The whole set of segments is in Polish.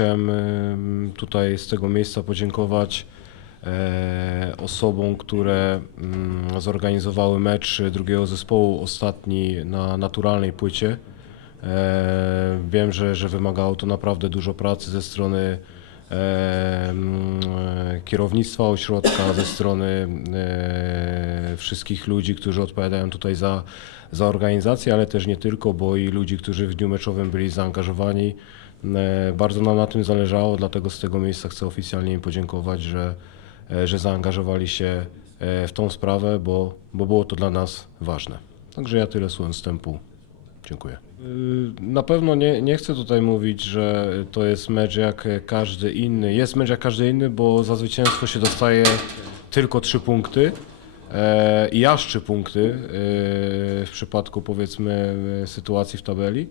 chciałem em, tutaj z tego miejsca podziękować e, osobom, które mm, zorganizowały mecz drugiego zespołu, ostatni na naturalnej płycie. E, Wiem, że, że wymagało to naprawdę dużo pracy ze strony kierownictwa ośrodka, ze strony e, wszystkich ludzi, którzy odpowiadają tutaj za, za organizację, ale też nie tylko, bo i ludzi, którzy w dniu meczowym byli zaangażowani. E, Bardzo nam na tym zależało, dlatego z tego miejsca chcę oficjalnie im podziękować, że, e, że zaangażowali się e, w tą sprawę, bo, bo było to dla nas ważne. Także ja tyle słowem wstępu. Dziękuję. Y, Na pewno nie, nie chcę tutaj mówić, że to jest mecz jak każdy inny. Jest mecz jak każdy inny, bo za zwycięstwo się dostaje tylko trzy punkty e, i aż trzy punkty e, w przypadku powiedzmy sytuacji w tabeli.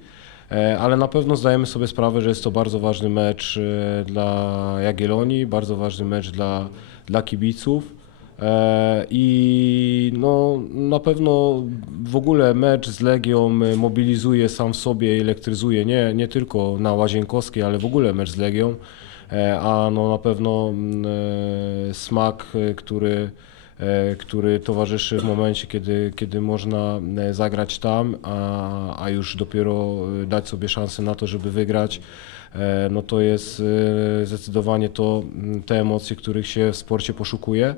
E, Ale na pewno zdajemy sobie sprawę, że jest to bardzo ważny mecz dla Jagiellonii, bardzo ważny mecz dla, dla kibiców. E, I no, na pewno w ogóle mecz z Legią e, mobilizuje sam w sobie elektryzuje nie, nie tylko na Łazienkowskiej, ale w ogóle mecz z Legią. E, A no, na pewno mm, smak, który, który towarzyszy w momencie, kiedy, kiedy można zagrać tam, a, a już dopiero dać sobie szansę na to, żeby wygrać, no to jest e, zdecydowanie to te emocje, których się w sporcie poszukuje.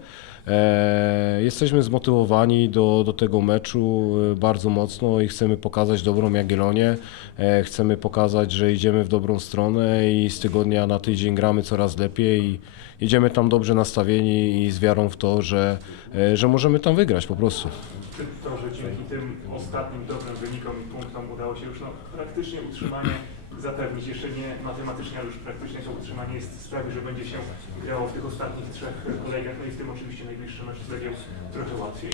E, Jesteśmy zmotywowani do, do tego meczu e, bardzo mocno i chcemy pokazać dobrą Jagiellonię. E, Chcemy pokazać, że idziemy w dobrą stronę i z tygodnia na tydzień gramy coraz lepiej i idziemy tam dobrze nastawieni i z wiarą w to, że, e, że możemy tam wygrać po prostu. To, że dzięki tym ostatnim dobrym wynikom i punktom udało się już no, praktycznie utrzymanie zapewnić, jeszcze nie matematycznie, ale już praktycznie to utrzymanie jest sprawi, że będzie się grało w tych ostatnich trzech kolejkach, no i w tym oczywiście najbliższy mecz z Legią trochę łatwiej.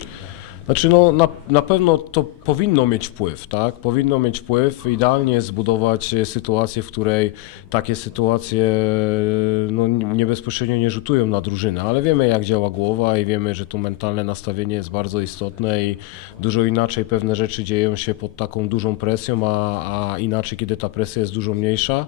Znaczy, no, na, na pewno to powinno mieć wpływ, tak? Powinno mieć wpływ. Idealnie zbudować e, sytuację, w której takie sytuacje e, no, nie bezpośrednio nie rzutują na drużynę, ale wiemy, jak działa głowa i wiemy, że to mentalne nastawienie jest bardzo istotne i dużo inaczej pewne rzeczy dzieją się pod taką dużą presją, a, a inaczej, kiedy ta presja jest dużo mniejsza.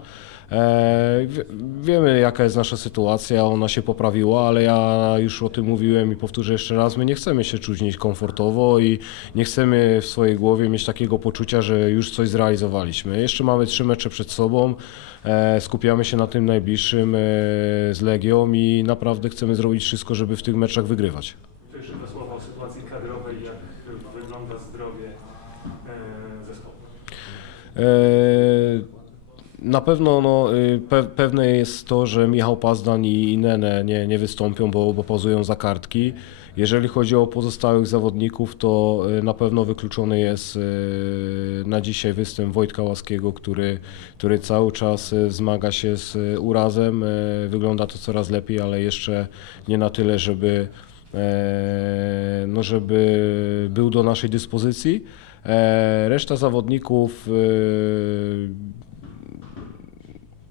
E, wie- Wiemy, jaka jest nasza sytuacja, ona się poprawiła, ale ja już o tym mówiłem i powtórzę jeszcze raz, my nie chcemy się czuć niekomfortowo i nie chcemy w swojej głowie mieć takiego poczucia, że już coś zrealizowaliśmy. Jeszcze mamy trzy mecze przed sobą, e, skupiamy się na tym najbliższym e, z Legią i naprawdę chcemy zrobić wszystko, żeby w tych meczach wygrywać. To jeszcze dwa słowa o sytuacji kadrowej, jak wygląda zdrowie zespołu. E, Na pewno no, y, pe, pewne jest to, że Michał Pazdan i Nene nie, nie wystąpią, bo, bo pozują za kartki. Jeżeli chodzi o pozostałych zawodników, to y, na pewno wykluczony jest y, na dzisiaj występ Wojtka Łaskiego, który, który cały czas zmaga się z urazem. Wygląda to coraz lepiej, ale jeszcze nie na tyle, żeby, e, no, żeby był do naszej dyspozycji. E, Reszta zawodników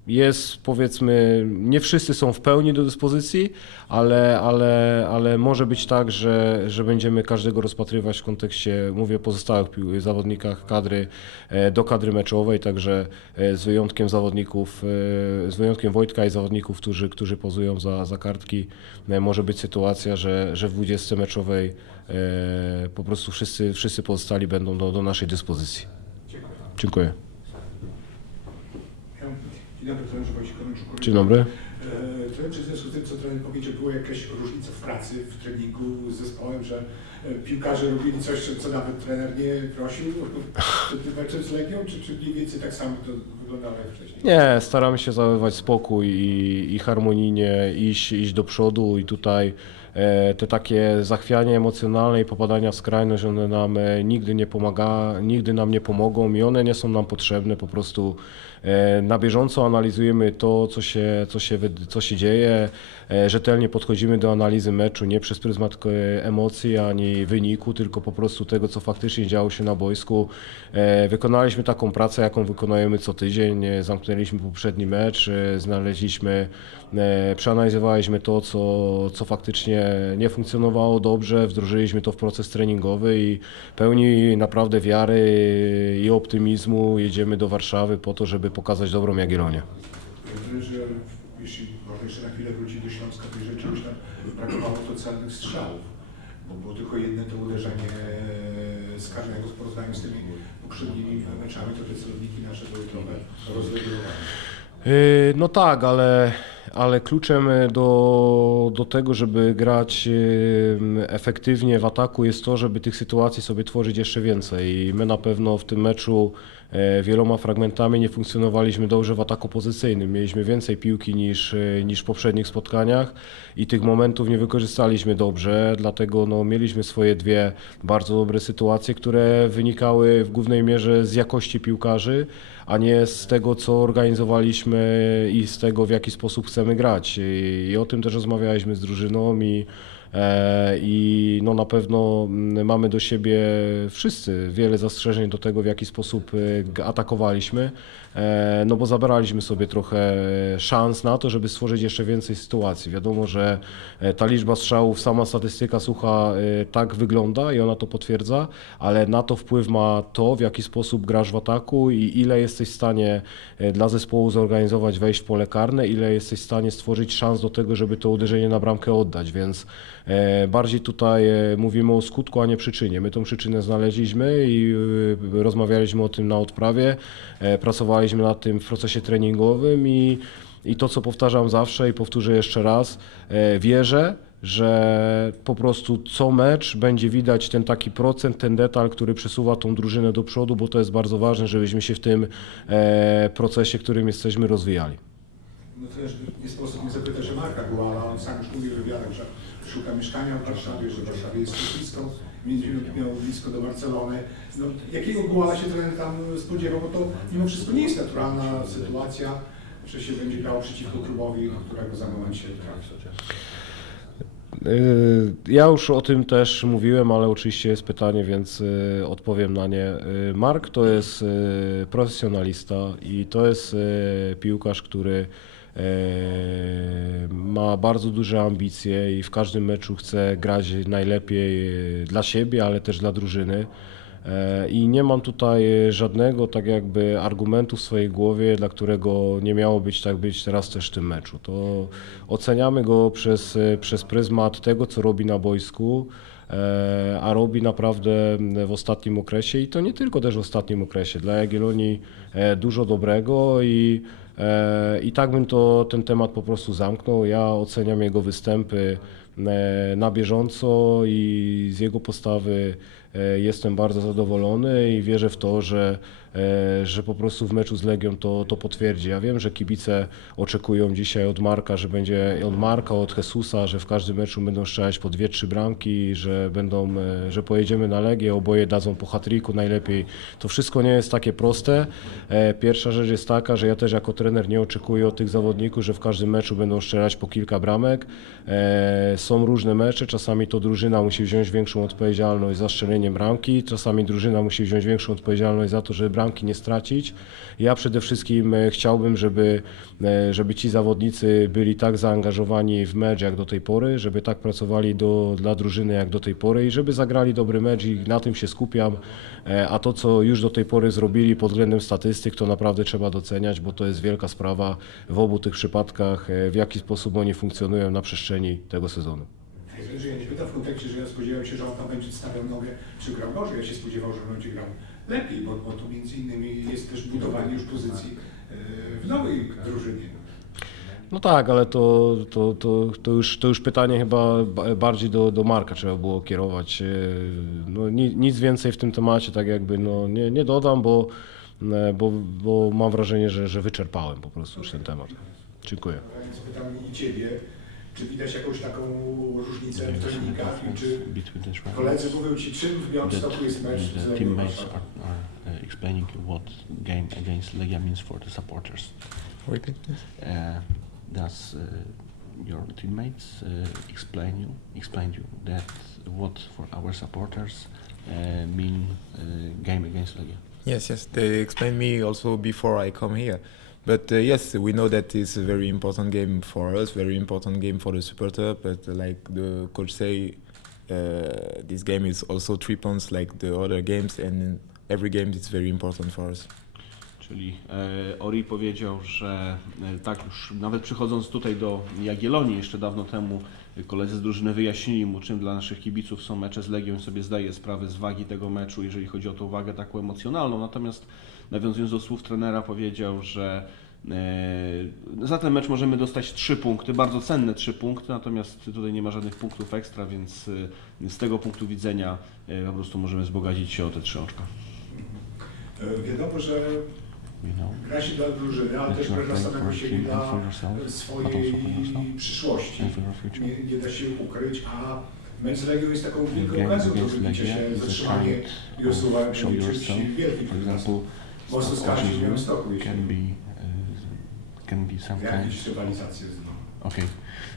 jest powiedzmy, nie wszyscy są w pełni do dyspozycji, ale, ale, ale może być tak, że, że będziemy każdego rozpatrywać w kontekście, mówię o pozostałych zawodnikach kadry, e, do kadry meczowej, także e, z wyjątkiem zawodników, e, z wyjątkiem Wojtka i zawodników, którzy, którzy pozują za, za kartki, może być sytuacja, że, że w 20 meczowej po prostu wszyscy, wszyscy pozostali będą do, do naszej dyspozycji. Dziękuję. Dziękuję. Dzień dobry, trenerze Wojciech Korynczuk. Dzień dobry. E, czy w związku z tym, co trener powiedział, była jakaś różnica w pracy, w treningu z zespołem, że e, piłkarze robili coś, co nawet trener nie prosił przed meczem z Legią, czy, czy mniej więcej tak samo to wyglądało jak wcześniej? Nie, staramy się zachowywać spokój i, i harmonijnie iść, iść do przodu i tutaj e, te takie zachwianie emocjonalne i popadania w skrajność, one nam e, nigdy nie pomaga, nigdy nam nie pomogą i one nie są nam potrzebne, po prostu. E, na bieżąco analizujemy to, co się, co się, co się dzieje, e, rzetelnie podchodzimy do analizy meczu, nie przez pryzmat emocji ani wyniku, tylko po prostu tego, co faktycznie działo się na boisku. Wykonaliśmy taką pracę, jaką wykonujemy co tydzień, zamknęliśmy poprzedni mecz, znaleźliśmy, przeanalizowaliśmy to, co, co faktycznie nie funkcjonowało dobrze, wdrożyliśmy to w proces treningowy i pełni naprawdę wiary i optymizmu jedziemy do Warszawy po to, żeby pokazać dobrą Jagiellonię. Trenerze, może jeszcze na chwilę wrócić do Śląska, to rzeczywiście tam brakowało to celnych strzałów, bo było tylko jedno to uderzenie e, z karnego w porównaniu z tymi poprzednimi meczami, to te celowniki nasze były trochę rozregulowane. Yy, No tak, ale, ale kluczem do, do tego, żeby grać yy, efektywnie w ataku jest to, żeby tych sytuacji sobie tworzyć jeszcze więcej. I my na pewno w tym meczu e, wieloma fragmentami nie funkcjonowaliśmy dobrze w ataku pozycyjnym. Mieliśmy więcej piłki niż, e, niż w poprzednich spotkaniach i tych momentów nie wykorzystaliśmy dobrze, dlatego no, mieliśmy swoje dwie bardzo dobre sytuacje, które wynikały w głównej mierze z jakości piłkarzy, a nie z tego, co organizowaliśmy i z tego, w jaki sposób chcemy grać. I, i o tym też rozmawialiśmy z drużyną i, e, i no na pewno mm, mamy do siebie wszyscy wiele zastrzeżeń do tego, w jaki sposób e, atakowaliśmy, e, no bo zabraliśmy sobie trochę szans na to, żeby stworzyć jeszcze więcej sytuacji. Wiadomo, że e, ta liczba strzałów, sama statystyka sucha e, tak wygląda i ona to potwierdza, ale na to wpływ ma to, w jaki sposób grasz w ataku i ile jesteś w stanie e, dla zespołu zorganizować, wejść w pole karne, ile jesteś w stanie stworzyć szans do tego, żeby to uderzenie na bramkę oddać, więc e, bardziej tutaj e, mówimy o skutku, a nie przyczynie. My tą przyczynę znaleźliśmy i e, rozmawialiśmy o tym na odprawie, e, pracowaliśmy nad tym w procesie treningowym i i to, co powtarzam zawsze i powtórzę jeszcze raz, e, wierzę, że po prostu co mecz będzie widać ten taki procent, ten detal, który przesuwa tą drużynę do przodu, bo to jest bardzo ważne, żebyśmy się w tym e, procesie, którym jesteśmy, rozwijali. No to też nie sposób nie zapytać, że Marka ale on sam już w wywiadach, że szuka mieszkania w Warszawie, że w Warszawie jest blisko, między innymi miał blisko do Barcelony. No, jakiego Guala się trener tam spodziewał, bo to mimo wszystko nie jest naturalna sytuacja, że się będzie grało przeciwko klubowi, którego za moment się trafi. Y, Ja już o tym też mówiłem, ale oczywiście jest pytanie, więc y, odpowiem na nie. Y, Mark to jest profesjonalista i to jest piłkarz, który ma bardzo duże ambicje i w każdym meczu chce grać najlepiej y, dla siebie, ale też dla drużyny. E, I nie mam tutaj e, żadnego tak jakby argumentu w swojej głowie, dla którego nie miało być tak być teraz też w tym meczu. To oceniamy go przez, e, przez pryzmat tego, co robi na boisku, e, a robi naprawdę w ostatnim okresie i to nie tylko też w ostatnim okresie. Dla Jagiellonii e, dużo dobrego i E, I tak bym to, ten temat po prostu zamknął. Ja oceniam jego występy e, na bieżąco i z jego postawy e, jestem bardzo zadowolony i wierzę w to, że, e, że po prostu w meczu z Legią to, to potwierdzi. Ja wiem, że kibice oczekują dzisiaj od Marka, że będzie od Marka, od Jesusa, że w każdym meczu będą strzelać po dwie, trzy bramki, że będą, e, że pojedziemy na Legię, oboje dadzą po hat-tricku najlepiej. To wszystko nie jest takie proste. E, Pierwsza rzecz jest taka, że ja też jako trener nie oczekuję od tych zawodników, że w każdym meczu będą strzelać po kilka bramek. E, Są różne mecze, czasami to drużyna musi wziąć większą odpowiedzialność za strzelenie bramki, czasami drużyna musi wziąć większą odpowiedzialność za to, żeby bramki nie stracić. Ja przede wszystkim e, chciałbym, żeby, e, żeby ci zawodnicy byli tak zaangażowani w mecz jak do tej pory, żeby tak pracowali do, dla drużyny jak do tej pory i żeby zagrali dobry mecz i na tym się skupiam. E, A to, co już do tej pory zrobili pod względem statystyk, to naprawdę trzeba doceniać, bo to jest wielka sprawa w obu tych przypadkach, w jaki sposób oni funkcjonują na przestrzeni tego sezonu. Że ja nie pytam w kontekście, że ja spodziewałem się, że on tam będzie stawiał nogę, czy grał gorzej. Ja się spodziewał, że on będzie grał lepiej, bo, bo tu między innymi jest też budowanie już pozycji e, w nowej drużynie. No tak, ale to, to, to, to, już, to już pytanie chyba ba- bardziej do, do Marka trzeba było kierować. E, No, ni- nic więcej w tym temacie tak jakby no, nie, nie dodam, bo, e, bo, bo mam wrażenie, że, że wyczerpałem po prostu już ten temat. Dziękuję. Więc pytam i Ciebie, czy widać jakąś taką różnicę w treningach i czy koledzy mówią Ci, czym w Białymstoku jest mecz z Legią Warszawa? uh, explaining what game against Legia means for the supporters. Repeat please. Uh, does uh, your teammates uh, explain you explain you that what for our supporters uh, mean uh, game against Legia? Yes, yes. They explained me also before I come here. But uh, yes, we know that it's a very important game for us, very important game for the supporter. But uh, like the coach say, uh, this game is also three points like the other games, and every game it's very important for us. Czyli e, Ori powiedział, że e, tak już nawet przychodząc tutaj do Jagiellonii jeszcze dawno temu e, koledzy z drużyny wyjaśnili mu, czym dla naszych kibiców są mecze z Legią i sobie zdaje sprawę z wagi tego meczu, jeżeli chodzi o tą wagę taką emocjonalną. Natomiast nawiązując do słów trenera powiedział, że za ten mecz możemy dostać trzy punkty, bardzo cenne trzy punkty, natomiast tutaj nie ma żadnych punktów ekstra, więc z tego punktu widzenia po prostu możemy wzbogacić się o te trzy oczka. Wiadomo, że. Gra się dla drużyny, ale też gra dla samego siebie, dla swojej przyszłości. Nie, nie da się ukryć, a mecz z Legią jest taką wielką okazją do wybicia się, zatrzymanie show czymś wielkim. For example, Mocno Stock skarży w Białymstoku, jeśli can be uh, some kind. Okay.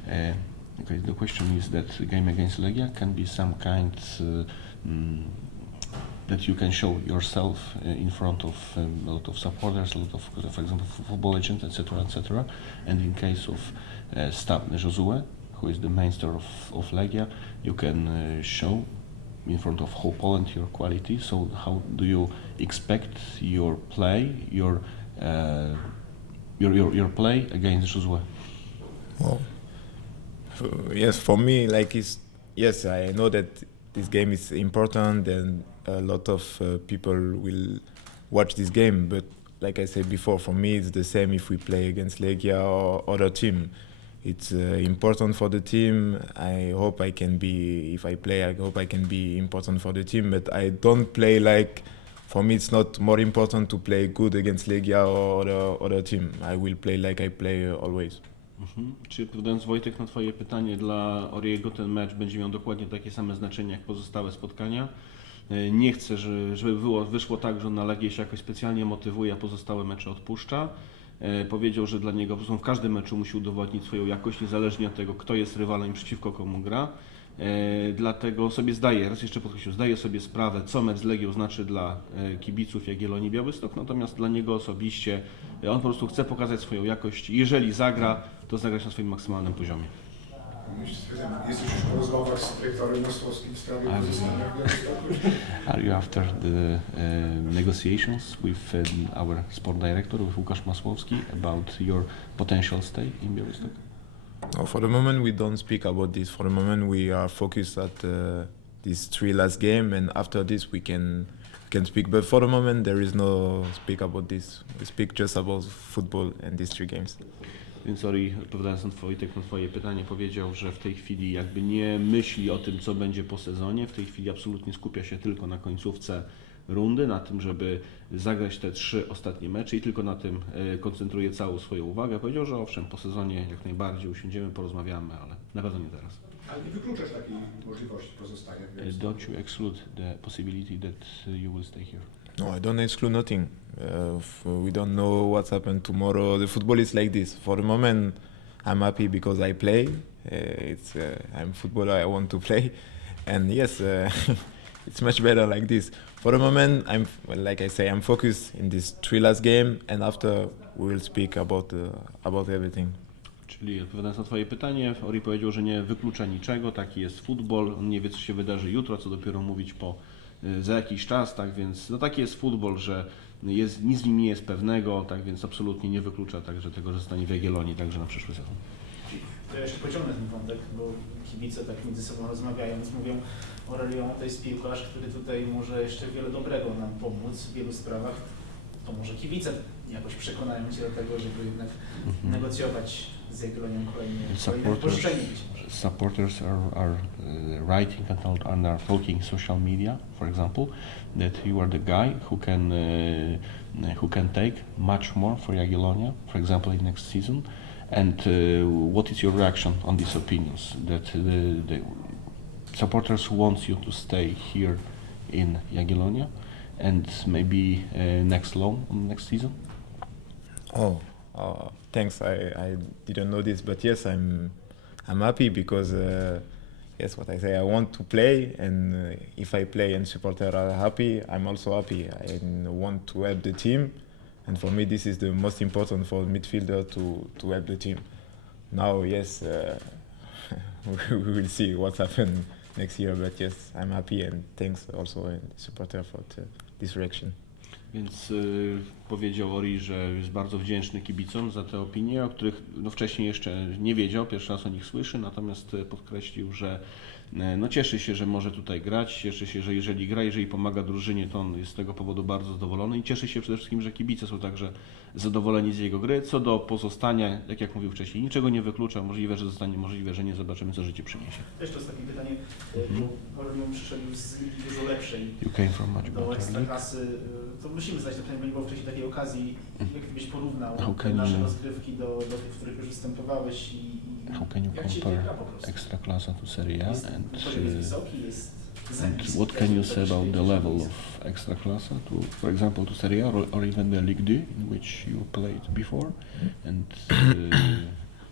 Uh, okay. The question is that game against Legia can be some kind uh, mm, that you can show yourself uh, in front of um, a lot of supporters, a lot of, for example, football agents, etc., etc. And in case of uh, Stab Josue, who is the main star of, of Legia, you can uh, show in front of whole Poland your quality. So how do you expect your play, your uh, your, your your play against Josue? Well, yes, for me, like it's yes, I know that this game is important and a lot of uh, people will watch this game. But like I said before, for me, it's the same if we play against Legia or other team. It's uh, important for the team. I hope I can be, if I play, I hope I can be important for the team. But I don't play like. For me, it's not more important to play good against Legia or other, other team. I will play like I play always. Mhm. Czy odpowiadając Wojtek na Twoje pytanie, dla Oriego ten mecz będzie miał dokładnie takie same znaczenie jak pozostałe spotkania? E, Nie chcę, że- żeby było, wyszło tak, że on na Legię się jakoś specjalnie motywuje, a pozostałe mecze odpuszcza. E, Powiedział, że dla niego w każdym meczu musi udowodnić swoją jakość, niezależnie od tego, kto jest rywalem i przeciwko komu gra. E, Dlatego sobie zdaję, raz jeszcze podkreślę, zdaję sobie sprawę, co mecz z Legią znaczy dla e, kibiców Jagiellonii Białystok, natomiast dla niego osobiście e, on po prostu chce pokazać swoją jakość. Jeżeli zagra, to zagrać na swoim maksymalnym poziomie. Jesteś już po rozmowach z dyrektorem w sprawie? Are you after the uh, negotiations with um, our sport director, with Łukasz Masłowski, about your potential stay in Białystok? No, for the moment, we don't speak about this. For the moment, we are focused at uh, these three last game, and after this, we can can speak. But for the moment, there is no speak about this. We speak just about football and these three games. Więc Ori, odpowiadając na twoje, tak na Twoje pytanie, powiedział, że w tej chwili jakby nie myśli o tym, co będzie po sezonie. W tej chwili absolutnie skupia się tylko na końcówce rundy, na tym, żeby zagrać te trzy ostatnie mecze i tylko na tym e, koncentruje całą swoją uwagę. Powiedział, że owszem, po sezonie jak najbardziej usiądziemy, porozmawiamy, ale na pewno nie teraz. Ale nie wykluczasz takiej możliwości pozostania w Białymstoku. don't you exclude the possibility that uh, you will stay here? No, I don't exclude nothing. Uh, we don't know what's happened tomorrow. The football is like this. For the moment, I'm happy because I play. Uh, it's uh, I'm footballer. I want to play, and yes, uh, it's much better like this. For the moment, I'm well, like I say, I'm focused in this three last game, and after we will speak about uh, about everything. Czyli odpowiadając na Twoje pytanie, Ori powiedział, że nie wyklucza niczego, taki jest futbol, on nie wie co się wydarzy jutro, co dopiero mówić po y, za jakiś czas, tak więc no taki jest futbol, że jest, nic w nim nie jest pewnego, tak więc absolutnie nie wyklucza także tego, że zostanie w Jagiellonii także na przyszły sezon. To ja jeszcze pociągnę ten wątek, bo kibice tak między sobą rozmawiając mówią Aurelion to jest piłkarz, który tutaj może jeszcze wiele dobrego nam pomóc w wielu sprawach. To może kibice jakoś przekonają Cię do tego, żeby jednak negocjować z Jagiellonią kolejne, kolejne Supporters, are, are uh, writing and, and are talking in social media, for example, that you are the guy who can uh, who can take much more for Jagiellonia, for example, in next season. And uh, what is your reaction on these opinions that the, the supporters want you to stay here in Jagiellonia and maybe uh, next loan next season? Oh, uh, thanks. I, I didn't know this, but yes, I'm I'm happy because uh, yes, what I say, I want to play, and uh, if I play and supporters are happy, I'm also happy. I want to help the team, and for me, this is the most important for midfielder to to help the team. Now, yes, uh, we will see what happens next year, but yes, I'm happy, and thanks also and supporter for the, this reaction. Y, powiedział Ori, że jest bardzo wdzięczny kibicom za te opinie, o których no, wcześniej jeszcze nie wiedział, pierwszy raz o nich słyszy, natomiast y, podkreślił, że y, no, cieszy się, że może tutaj grać, cieszy się, że jeżeli gra, jeżeli pomaga drużynie, to on jest z tego powodu bardzo zadowolony i cieszy się przede wszystkim, że kibice są także zadowoleni z jego gry. Co do pozostania, tak jak mówił wcześniej, niczego nie wyklucza, możliwe, że zostanie, możliwe, że nie, zobaczymy co życie przyniesie. Jeszcze ostatnie pytanie, bo Orlean przyszedł z ligi dużo lepszej You came from much do. Ekstraklasy. To musimy zadać to pytanie, bo wcześniej takiej okazji. Jak byś porównał can nasze you- rozgrywki do, do tych, w których już występowałeś i, How can you compare? Ekstraklasa to Serie A Jest, and, uh, zapis. what can you say about the level of Ekstraklasa to, for example, to Serie A or, or even the Ligue 2 in which you played before and uh,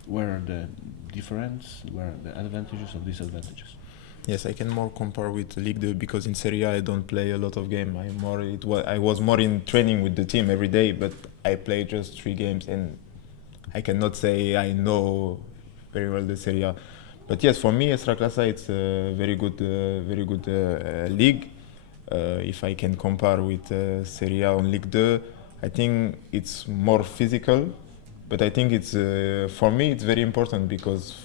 where are the difference, where are the advantages or disadvantages? Yes, I can more compare with Ligue 2 because in Serie A I don't play a lot of game. I more it was I was more in training with the team every day, but I play just three games and I cannot say I know very well the Serie A. But yes, for me, Extraclasa it's a very good, uh, very good uh, league. Uh, if I can compare with uh, Serie A on Ligue 2, I think it's more physical. But I think it's uh, for me it's very important because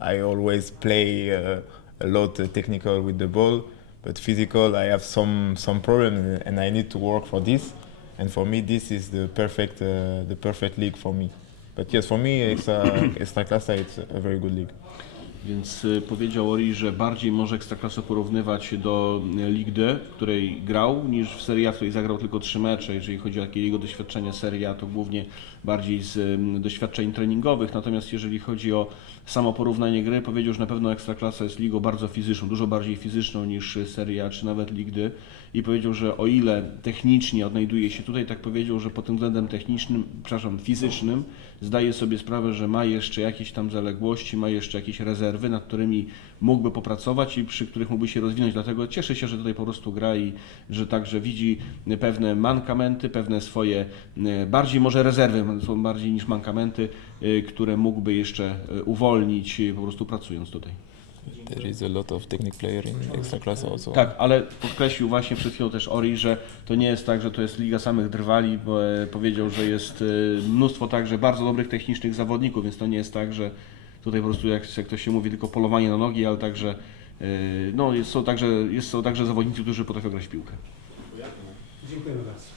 I always play uh, a lot uh, technical with the ball, but physical I have some some problem and I need to work for this. And for me, this is the perfect uh, the perfect league for me. But yes, for me, it's a, Extra Extraclasa it's a very good league. Więc y, powiedział Ori, że bardziej może Ekstraklasę porównywać do y, Ligue 2, w której grał, niż w Serie A, w której zagrał tylko trzy mecze. Jeżeli chodzi o jego doświadczenia Serie A, to głównie bardziej z doświadczeń treningowych. Natomiast jeżeli chodzi o samo porównanie gry, powiedział, że na pewno Ekstraklasa jest ligą bardzo fizyczną, dużo bardziej fizyczną niż Serie A czy nawet Ligue 2. I powiedział, że o ile technicznie odnajduje się tutaj, tak powiedział, że pod tym względem technicznym, przepraszam, fizycznym, zdaje sobie sprawę, że ma jeszcze jakieś tam zaległości, ma jeszcze jakieś rezerwy, nad którymi mógłby popracować i przy których mógłby się rozwinąć. Dlatego cieszy się, że tutaj po prostu gra i że także widzi pewne mankamenty, pewne swoje e, bardziej może rezerwy, są bardziej niż mankamenty, e, które mógłby jeszcze e, uwolnić po prostu pracując tutaj. There is a lot of technical player in also. Tak, ale podkreślił właśnie przed chwilą też Ori, że to nie jest tak, że to jest liga samych drwali, bo e, powiedział, że jest e, mnóstwo także bardzo dobrych technicznych zawodników, więc to nie jest tak, że tutaj po prostu jak, jak to się mówi tylko polowanie na nogi, ale także e, no, jest, są, także, jest, są także zawodnicy, którzy potrafią grać w piłkę. Dziękujemy bardzo.